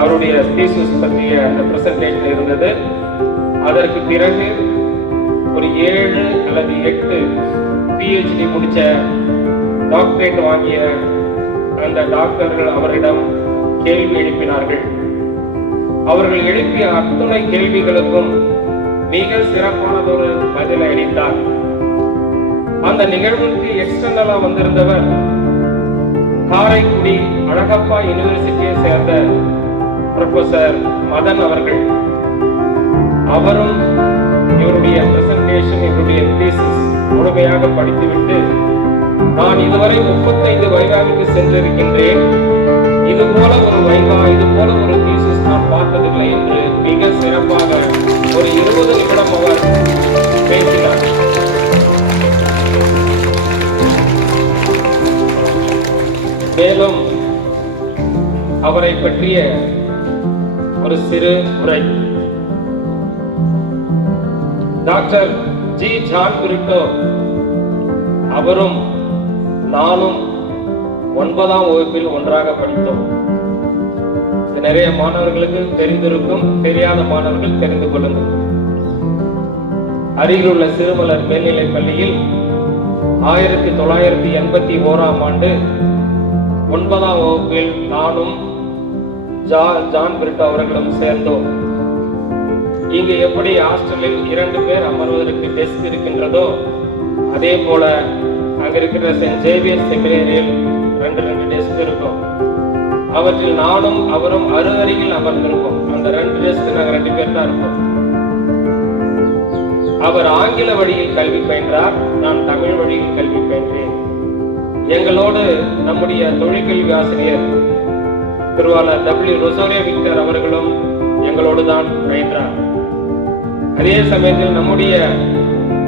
அவருடைய தீசிஸ் பற்றிய அந்த பிரசன்டேஷன் இருந்தது. அதற்கு பிறகு ஒரு 7 அல்லது 8 PhD முடிச்ச டாக்டரேட் வாங்கிய அந்த டாக்டர்கள் அவரிடம் கேள்வி எழுப்பினார்கள். அவர்கள் எழுப்பிய அத்துணை கேள்விகளுக்கும் மிக சிறப்பானதொரு பதிலை அளித்தார். அந்த நிகழ்வுக்கு எக்ஸ்டர்னலா வந்திருந்தவர் காரைக்குடி அழகப்பா யூனிவர்சிட்டியை சேர்ந்த ப்ரொஃபசர் மதன் அவர்கள். அவரும் இவருடைய பிரசன்டேஷன், இவருடைய தீசிஸ் முழுமையாக படித்துவிட்டு, நான் இதுவரை 35 வைவாவுக்கு சென்றிருக்கின்றேன், இது போல ஒரு வைவா, இது போல ஒரு தீசிஸ் நான் பார்த்ததில்லை என்று மிக சிறப்பாக ஒரு 20 நிமிடம் அவர் பேசினார். மேலும் அவரை பற்றிய ஒரு சிறு உரை. டாக்டர் ஜி ஜான் பிரிட்டோ அவரும் நானும் 9ஆம் வகுப்பில் ஒன்றாக படித்தோம். நிறைய மாணவர்களுக்கு தெரிந்திருக்கும், தெரியாத மாணவர்கள் தெரிந்து கொள்ளுங்கள். அருகிலுள்ள சிறுமலர் மேல்நிலைப் பள்ளியில் 1981ஆம் ஆண்டு 9ஆம் வகுப்பில் நானும் ஜான் பிரிட்டோ அவர்களும் சேர்ந்தோம். இங்கு எப்படி ஹாஸ்டலில் 2 பேர் அமர்வதற்கு டெஸ்க் இருக்கின்றதோ, அதே போல அங்க இருக்கிற சென்ட் ஜேவியர் செமினரியில் 2 டெஸ்க் இருக்கும். அவற்றில் நானும் அவரும் அருகில் அமர்ந்திருப்போம். அந்த 2 டெஸ்க் நாங்கள் 2 பேர் தான் இருப்போம். அவர் ஆங்கில வழியில் கல்வி பயின்றார், நான் தமிழ் வழியில் கல்வி பயின்றேன். எங்களோடு நம்முடைய தொழிற்கல்வி ஆசிரியர் திருவாளர் W. ரொசோரியோ விக்டர் அவர்களும் எங்களோடு தான் பயின்றார். அதே சமயத்தில் நம்முடைய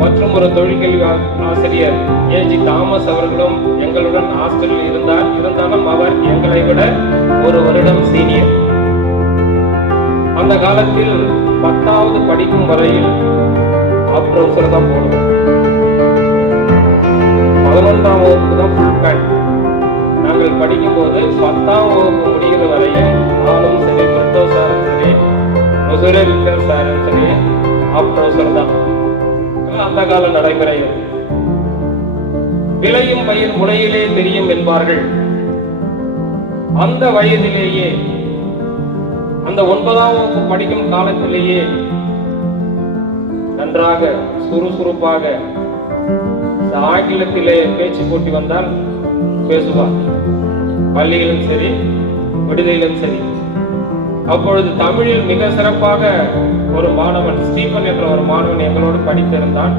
மற்றும் ஒரு தொழிற்கல்வி ஆசிரியர் A.G. தாமஸ் அவர்களும் எங்களுடன் ஹாஸ்டலில் இருந்தாலும் அவர் எங்களை விட 1 வருடம் சீனியர். அந்த காலத்தில் 10வது படிக்கும் வரையில் அப்ரௌசர் தான் போடுவோம். 11ஆம் வகுப்பு தான் ஃபுல் பேண்ட். நாங்கள் படிக்கும் போது 10ஆம் வகுப்பு முடிகிற வரையும் நானும் சரி, பிரிட்டோ சாரும் சரி, ரொசோரியோ விக்டர் சாரும் சரி, அப்ரௌசர் தான். அந்த கால நடைமுறை. விளையும் பயிர் முளையிலே தெரியும் என்பார்கள். அந்த வயதிலேயே, அந்த 9ஆம் வகுப்பு படிக்கும் காலத்திலேயே நன்றாக சுறுசுறுப்பாக ஆங்கிலத்திலே பேச்சு போட்டி வந்தால் பேசுவார். பள்ளியிலும் சரி, விடுதியிலும் சரி. அப்பொழுது தமிழில் மிக சிறப்பாக ஒரு மாணவன், ஸ்டீபன் என்ற ஒரு மாணவன் எங்களோடு படித்திருந்தான்.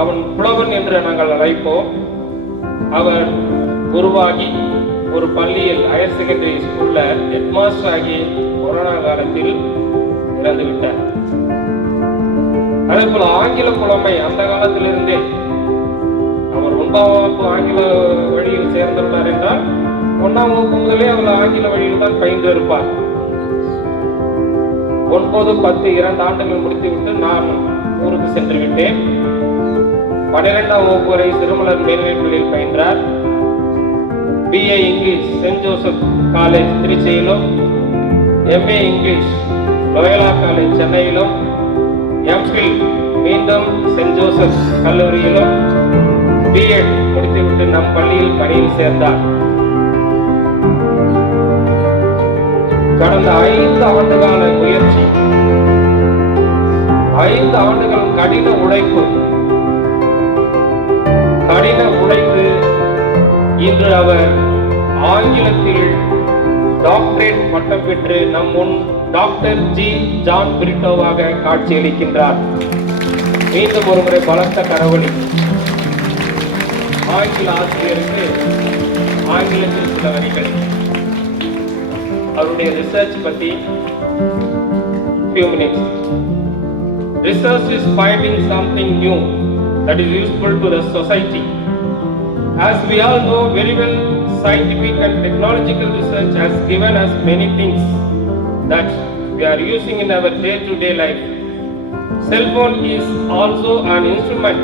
அவன் புலவன் என்று நாங்கள் அழைப்போம். அவர் உருவாகி ஒரு பள்ளியில் ஹையர் செகண்டரி ஸ்கூல்ல ஹெட்மாஸ்டர் ஆகி கொரோனா காலத்தில் இறந்து விட்டார். அதே போல ஆங்கில புலமை அந்த காலத்திலிருந்தே, அவர் 9ஆம் வகுப்பு ஆங்கில வழியில் சேர்ந்துள்ளார் என்றால் 1ஆம் வகுப்பு முதலே அவர் ஆங்கில வழியில் தான் பயின்று இருப்பார். 9, 10, 2 ஆண்டுகள் முடித்துவிட்டு நான் ஊருக்கு சென்று விட்டேன். 12ஆம் வகுப்பு வரை சிறுமலர் மேல்நிலைப் பள்ளியில் பயின்றார். BA English saint Joseph college திருச்சியிலும், MA இங்கிலீஷ் லோயலா காலேஜ் சென்னையிலும், MPhil மீண்டும் சென்ட் ஜோசப் கல்லூரியிலும் B.Ed முடித்துவிட்டு நம் பள்ளியில் பணியில் சேர்ந்தார். கடந்த 5 ஆண்டுகால முயற்சி, 5 ஆண்டுகள் கடின உழைப்பு இன்று அவர் ஆங்கிலத்தில் டாக்டரேட் பட்டம் பெற்று நம் முன் டாக்டர் ஜி ஜான் பிரிட்டோவாக காட்சியளிக்கின்றார். மீண்டும் ஒருமுறை பலத்த கரவொலி. ஆங்கில ஆசிரியருக்கு ஆங்கிலத்தில் சில வரிகள். அவருடைய ரிசர்ச் பத்தி few minutes. Research is finding something new that is useful to the society. As we all know very well, scientific and technological research has given us many things that we are using in our day-to-day life. Cell phone is also an instrument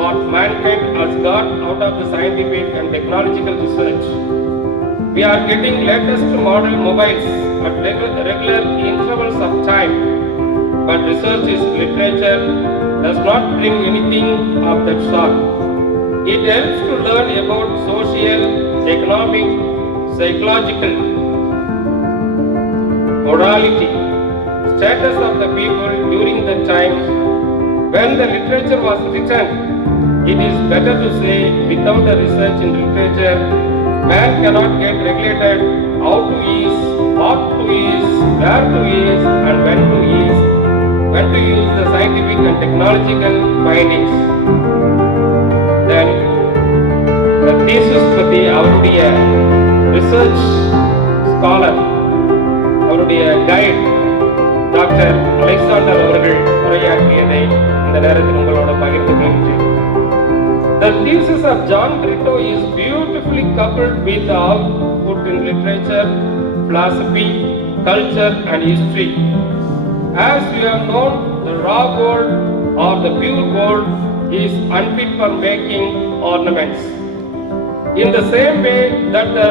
what mankind has got out of the scientific and technological research. We are getting latest model mobiles at regular intervals of time, but research is literature does not bring anything of that sort. It helps to learn about social, economic, psychological, morality, status of the people during the time when the literature was written. It is better to say, without the research in literature, man cannot get regulated how to use, what to use, where to use, and when to use the scientific and technological findings. Then the thesis பற்றி அவருடைய research scholar, அவருடைய guide doctor Alexander அவர்கள் உரையாற்றியதை இந்த நேரத்தில் உங்களோட பகிர்ந்து கொள்கிறேன். The thesis of John Brito is beautifully coupled with the output in literature, philosophy, culture and history. As you have known, the raw gold or the pure gold is unfit for making ornaments. In the same way that the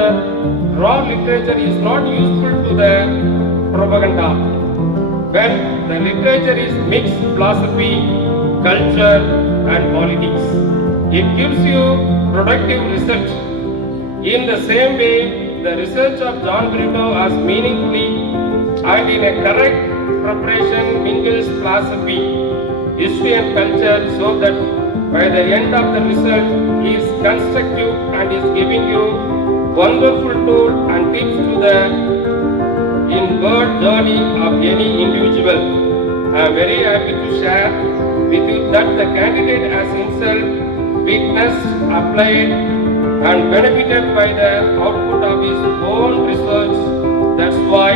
raw literature is not useful to the propaganda, when the literature is mixed philosophy, culture and politics, it gives you productive research. In the same way, the research of John Brito has meaningfully and in a correct preparation mingles philosophy, history and culture, so that by the end of the research he is constructive and is giving you wonderful tool and tips to the inward journey of any individual. I am very happy to share with you that the candidate has himself witnessed, applied and benefited by the output of his own research. That's why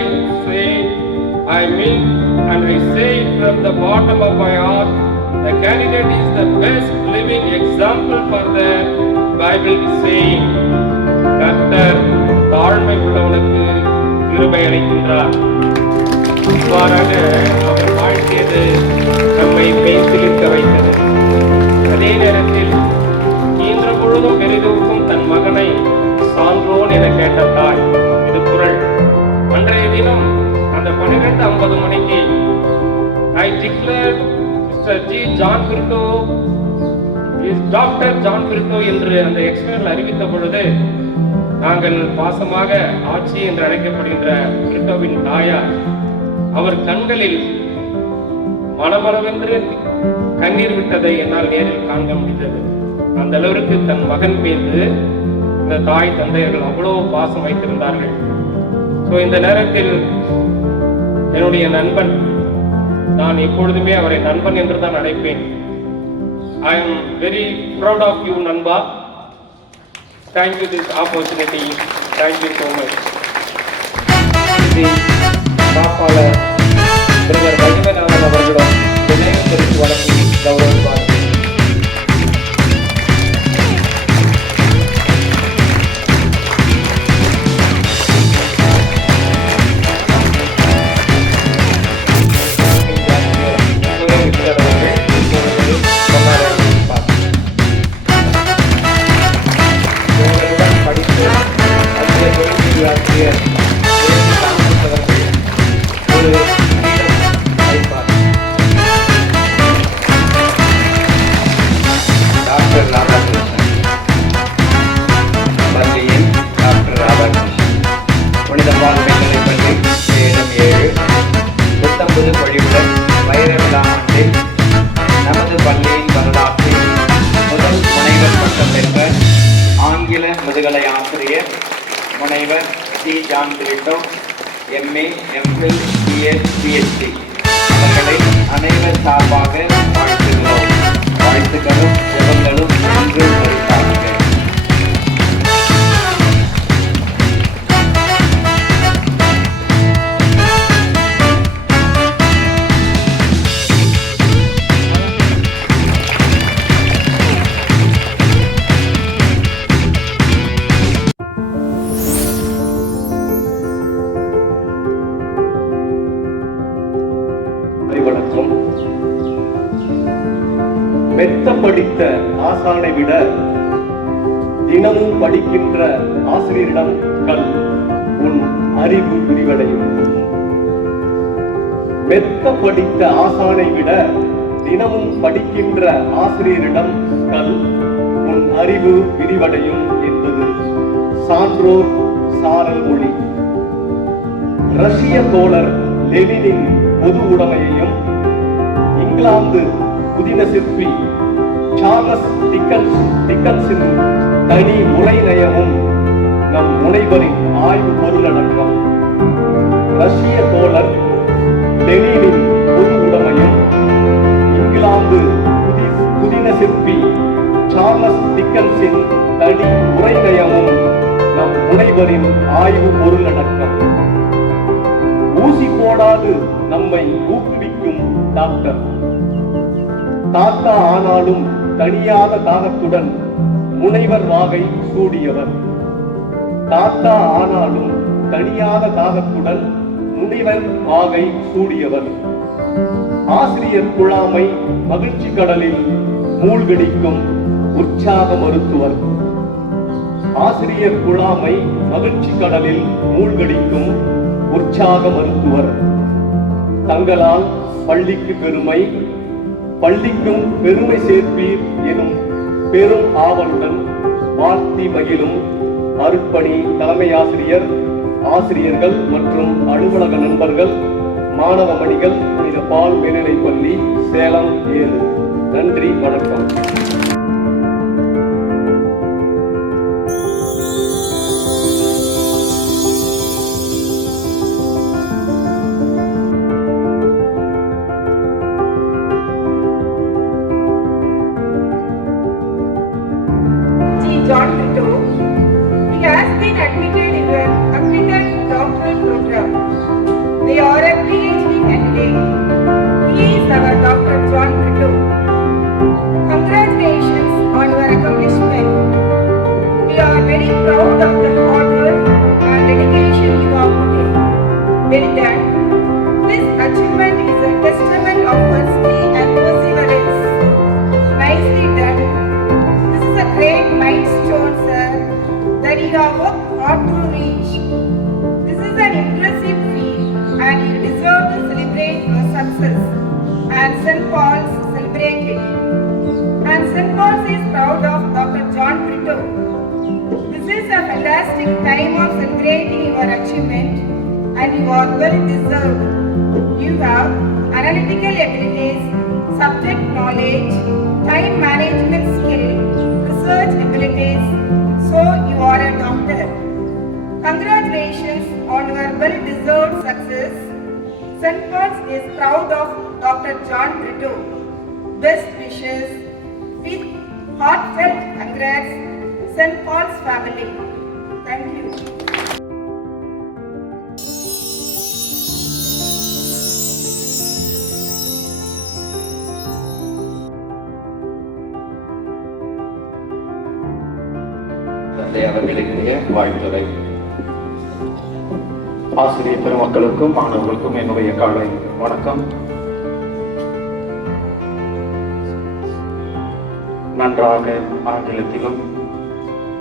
I mean and I say it from the bottom of my heart, the candidate is the best living example for the Bible saying, கர்த்தர் தாழ்மை உள்ளவனுக்கு கிருபை அளிக்கின்றார். இவ்வாறாக அவர் வாழ்க்கையது நம்மை மெய்சிலிருக்க வைத்தது. அதே நேரத்தில் ஈன்ற பொழுதும் பெரிதூக்கும் தன் மகனை சான்றோன் என கேட்ட தாய். இது குறள். அன்றைய தினம் அந்த 12:50 மணிக்கு I declare Mr. G. John Brito is Dr. John Brito என்று அந்த எக்ஸ்டர்னல் அறிவித்த பொழுது, நாங்கள் பாசமாக ஆட்சி என்று அழைக்கப்படுகின்ற பிரிட்டோவின் தாயார், அவர் கண்களில் மனமளவென்று கண்ணீர் விட்டதை என்னால் நேரில் காண முடிந்தது. அந்த அளவிற்கு தன் மகன் மீது இந்த தாய் தந்தையர்கள் அவ்வளவு பாசம் வைத்திருந்தார்கள். இந்த நேரத்தில் என்னுடைய நண்பன், நான் எப்பொழுதுமே அவரை நண்பன் என்று தான் அழைப்பேன். I am very proud of you, நண்பா. Thank you this opportunity. Thank you so much. காப்பாளர் பிரதர் மகிமநாதன் அவர்களும் நினைவு பரிசு வழங்கி கௌரவிப்பார். முதுகலை ஆசிரியர் முனைவர் C. John Britto, MA, MPhil, BS, PhD அவர்களை அனைவர் சார்பாக வாழ்த்துகிறோம். வாழ்த்துக்களும் ஜெபங்களும் இன்று பரிசாக. மெத்த படித்த ஆசானை விட தினமும் படிக்கின்ற ஆசிரியரிடம் கல். அறிவு விரிவடையும். மெத்த படித்த ஆசானை விட தினமும் படிக்கின்ற ஆசிரியரிடம் கல், உன் அறிவு விரிவடையும் என்பது சான்றோர் சாரல் மொழி. ரஷ்ய தோழர் லெனினின் பொது உடைமையையும், இங்கிலாந்து புதின சிற்பி சார்லஸ் டிக்கன்ஸின் தனி உரை நயமும் நம் முனைவரின் ஆய்வு பொருளடக்கம். ரஷ்ய தோழர் லெனினின் பொது உடைமையும், இங்கிலாந்து புதின சிற்பி சார்லஸ் டிக்கன்ஸின் தனி உரை நயமும் நம் முனைவரின் ஆய்வு பொருளடக்கம். ஊசி போடாது நம்மை ஊக்குவிக்கும் டாக்டர். தாத்தா ஆனாலும் தனியாத தாகத்துடன் முனைவர் வாகை சூடியவர். தாத்தா ஆனாலும் தனியாத தாகத்துடன் முனைவர் வாகை சூடியவர். ஆசிரியர் குழாமை மகிழ்ச்சி கடலில் மூழ்கடிக்கும் உற்சாக மருத்துவர். ஆசிரியர் குழாமை மகிழ்ச்சி கடலில் மூழ்கடிக்கும் உற்சாக மருத்துவர். தங்களால் பள்ளிக்கு பெருமை, பள்ளிக்கும் பெருமை சேர்ப்பீர் எனும் பெரும் ஆவலுடன் வாழ்த்தி மகிழும் அருட்பணி தலைமை ஆசிரியர், ஆசிரியர்கள் மற்றும் அலுவலக நண்பர்கள், மாணவ மணிகள், புனித பால் மேல்நிலைப்பள்ளி, சேலம் 7. நன்றி, வணக்கம். John Brito. He has been admitted in an accredited doctoral program. They are a PhD candidate. He is our Dr. John Brito. Congratulations on your accomplishment. We are very proud of the hard work and dedication you have put in. Well done. This achievement is a testament of your skill and perseverance. Nicely done. This is a great milestone, sir, that you have worked hard to reach. This is an impressive feat and you deserve to celebrate your success. And St. Paul's celebrated. And St. Paul's is proud of Dr. John Brito. This is a fantastic time of celebrating your achievement and you are well deserved. You have analytical abilities, subject knowledge, time management skill, research abilities, so you are a doctor. Congratulations on your well-deserved success. St. Paul's is proud of Dr. John Brito. Best wishes with heartfelt congrats, St. Paul's family. Thank you. அவர்களுடைய வாழ்த்துரை. ஆசிரியர் பெருமக்களுக்கும் மாணவர்களுக்கும் என்னுடைய காலை வணக்கம். நன்றாக ஆங்கிலத்திலும்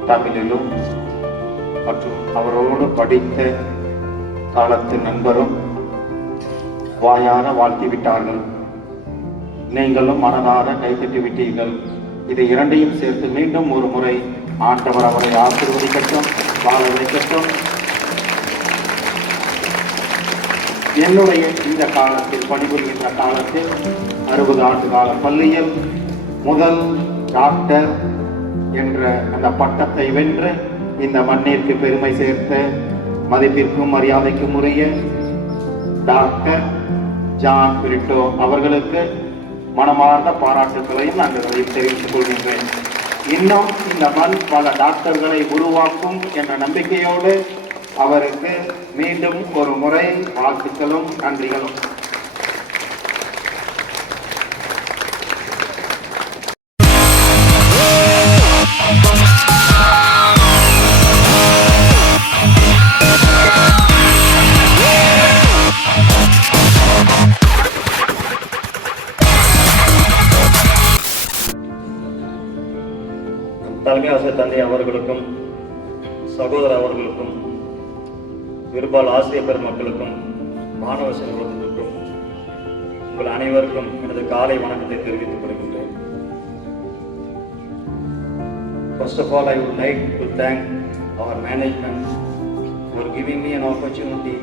தமிழிலும் மற்றும் அவரோடு படித்த காலத்து நண்பரும் வாயார வாழ்த்திவிட்டார்கள். நீங்களும் மனதார கைப்பற்றி விட்டீர்கள். இதை இரண்டையும் சேர்த்து மீண்டும் ஒரு முறை ஆண்டவர் அவரை ஆசீர்வதிக்கட்டும், வாழ வைக்கட்டும். என்னுடைய இந்த காலத்தில் பணிபுரிகின்ற காலத்தில் 60 ஆண்டு கால பள்ளியில் முதல் டாக்டர் என்ற அந்த பட்டத்தை வென்று இந்த மண்ணிற்கு பெருமை சேர்த்த மதிப்பிற்கும் மரியாதைக்கும் உரிய டாக்டர் ஜான் பிரிட்டோ அவர்களுக்கு மனமார்ந்த பாராட்டுகளையும் நாங்கள் தெரிவித்துக் கொள்கின்றேன். இன்னும் இந்த மண் பல டாக்டர்களை உருவாக்கும் என்ற நம்பிக்கையோடு அவருக்கு மீண்டும் ஒரு முறை வாழ்த்துக்களும் நன்றிகளும். தலைமை ஆசிரியர் தந்தை அவர்களுக்கும் சகோதரர் அவர்களுக்கும் விருபால் ஆசிரியர் பெருமக்களுக்கும் மாணவ செல்வத்திற்கும் உங்கள் அனைவருக்கும் எனது காலை வணக்கத்தை தெரிவித்துக் கொள்கின்றேன். First of all, I would like to thank our management for giving me an opportunity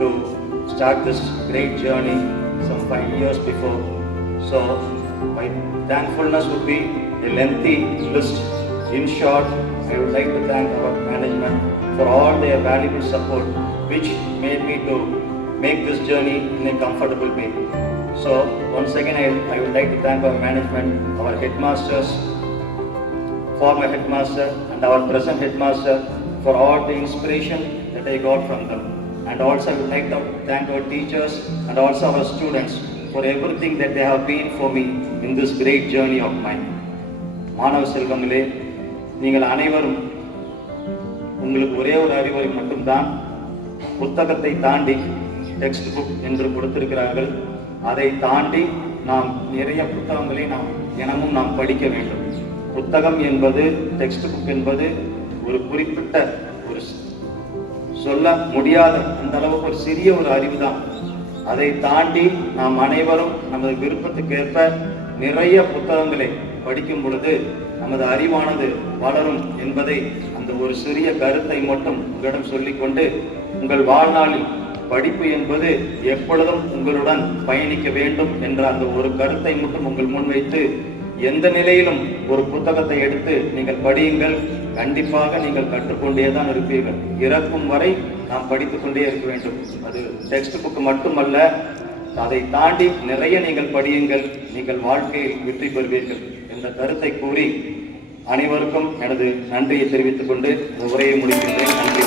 to start this great journey some 5 years before. So, my thankfulness would be a lengthy list. In short, I would like to thank our management for all their valuable support, which made me to make this journey in a comfortable way. So, once again, I would like to thank our management, our headmasters, former headmaster and our present headmaster for all the inspiration that I got from them. And also I would like to thank our teachers and also our students for everything that they have been for me in this great journey of mine. மாணவ செல்வங்களே, நீங்கள் அனைவரும் உங்களுக்கு ஒரே ஒரு அறிவுரை மட்டும்தான். புத்தகத்தை தாண்டி டெக்ஸ்ட் புக் என்று கொடுத்திருக்கிறார்கள். அதை தாண்டி நாம் நிறைய புத்தகங்களை தினமும் நாம் படிக்க வேண்டும். புத்தகம் என்பது, டெக்ஸ்ட் புக் என்பது ஒரு குறிப்பிட்ட ஒரு சொல்ல முடியாத அந்த அளவுக்கு ஒரு சிறிய ஒரு அறிவு தான். அதை தாண்டி நாம் அனைவரும் நமது விருப்பத்துக்கேற்ப நிறைய புத்தகங்களை படிக்கும் பொழுது நமது அறிவானது வளரும் என்பதை அந்த ஒரு சிறிய கருத்தை மட்டும் உங்களிடம் சொல்லிக்கொண்டு, உங்கள் வாழ்நாளில் படிப்பு என்பது எப்பொழுதும் உங்களுடன் பயணிக்க வேண்டும் என்ற அந்த ஒரு கருத்தை மட்டும் உங்கள் முன்வைத்து எந்த நிலையிலும் ஒரு புத்தகத்தை எடுத்து நீங்கள் படியுங்கள். கண்டிப்பாக நீங்கள் கற்றுக்கொண்டேதான் இருப்பீர்கள். இறக்கும் வரை நாம் படித்துக் கொண்டே இருக்க வேண்டும். அது டெக்ஸ்ட் புக் மட்டுமல்ல, அதை தாண்டி நிறைய நீங்கள் படியுங்கள். நீங்கள் வாழ்க்கையில் வெற்றி பெறுவீர்கள் என்ற கருத்தை கூறி அனைவருக்கும் எனது நன்றியை தெரிவித்துக் கொண்டு உரையை முடிக்கின்றேன். நன்றி.